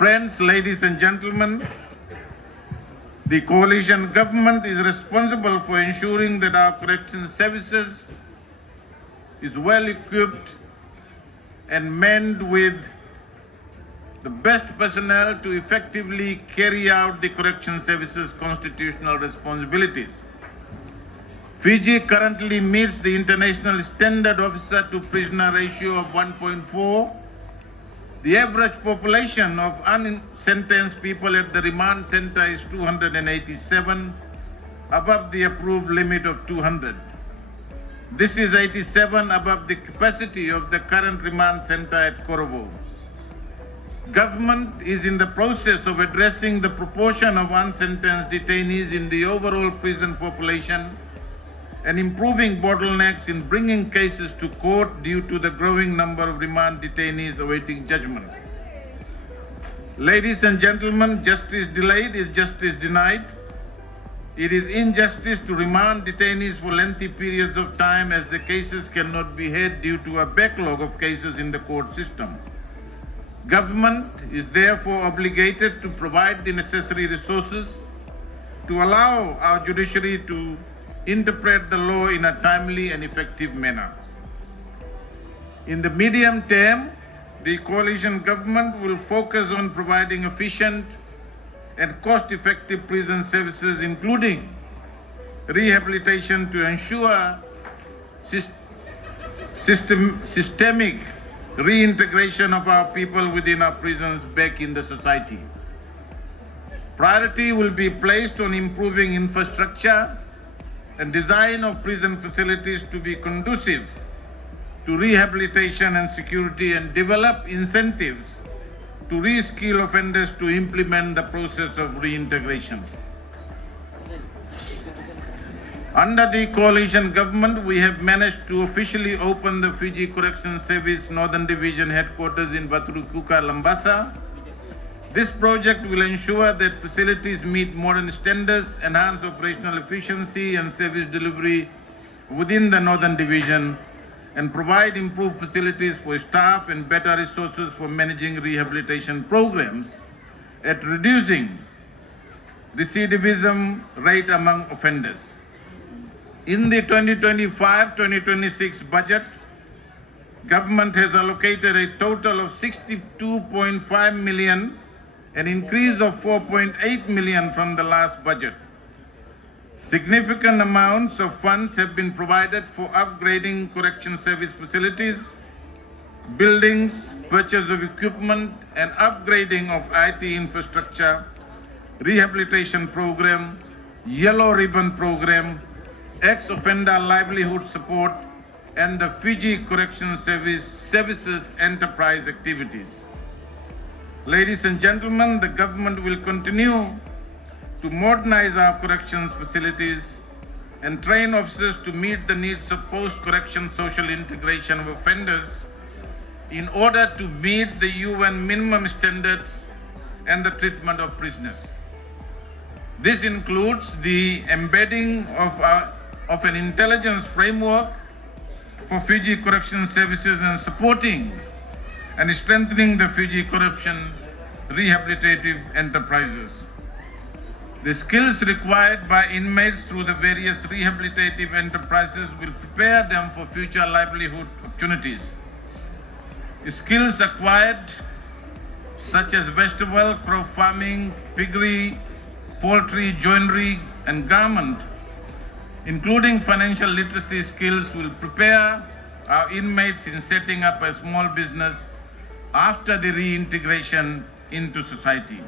Friends, ladies and gentlemen, the coalition government is responsible for ensuring that our correction services is well equipped and manned with the best personnel to effectively carry out the correction services' constitutional responsibilities. Fiji currently meets the international standard officer to prisoner ratio of 1.4. The average population of unsentenced people at the remand center is 287, above the approved limit of 200. This is 87 above the capacity of the current remand center at Korovo. Government is in the process of addressing the proportion of unsentenced detainees in the overall prison population and improving bottlenecks in bringing cases to court due to the growing number of remand detainees awaiting judgment. Ladies and gentlemen, justice delayed is justice denied. It is injustice to remand detainees for lengthy periods of time as the cases cannot be heard due to a backlog of cases in the court system. Government is therefore obligated to provide the necessary resources to allow our judiciary to interpret the law in a timely and effective manner. In the medium term, the coalition government will focus on providing efficient and cost-effective prison services, including rehabilitation to ensure systemic reintegration of our people within our prisons back in the society. Priority will be placed on improving infrastructure and design of prison facilities to be conducive to rehabilitation and security, and develop incentives to reskill offenders to implement the process of reintegration. Under the coalition government, we have managed to officially open the Fiji Correction Service Northern Division headquarters in Baturukuka, Lambasa. This project will ensure that facilities meet modern standards, enhance operational efficiency and service delivery within the Northern Division, and provide improved facilities for staff and better resources for managing rehabilitation programs at reducing recidivism rate among offenders. In the 2025-2026 budget, government has allocated a total of 62.5 million, an increase of 4.8 million from the last budget. Significant amounts of funds have been provided for upgrading correction service facilities, buildings, purchase of equipment, and upgrading of IT infrastructure, rehabilitation program, yellow ribbon program, ex-offender livelihood support, and the Fiji Correction Services enterprise activities. Ladies and gentlemen, the government will continue to modernize our corrections facilities and train officers to meet the needs of post-correction social integration of offenders in order to meet the UN minimum standards and the treatment of prisoners. This includes the embedding of an intelligence framework for Fiji Correction Services and supporting and strengthening the Fiji corruption rehabilitative enterprises. The skills required by inmates through the various rehabilitative enterprises will prepare them for future livelihood opportunities. Skills acquired such as vegetable, crop farming, piggery, poultry, joinery, and garment, including financial literacy skills, will prepare our inmates in setting up a small business after the reintegration into society.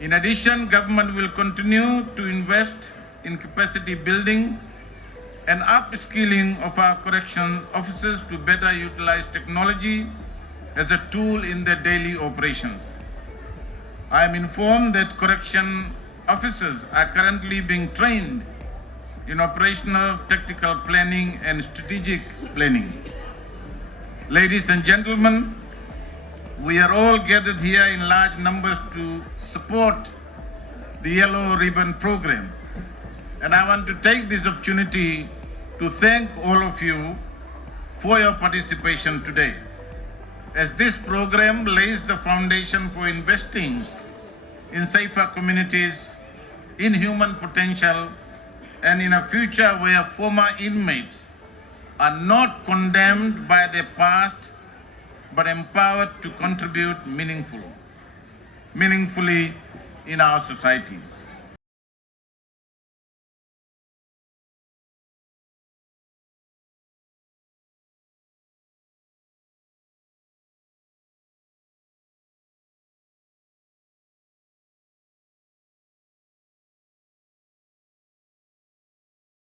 In addition, government will continue to invest in capacity building and upskilling of our correction officers to better utilize technology as a tool in their daily operations. I am informed that correction officers are currently being trained in operational, tactical planning and strategic planning. Ladies and gentlemen, we are all gathered here in large numbers to support the Yellow Ribbon Program. And I want to take this opportunity to thank all of you for your participation today. as this program lays the foundation for investing in safer communities, in human potential, and in a future where former inmates are not condemned by their past but empowered to contribute meaningfully in our society.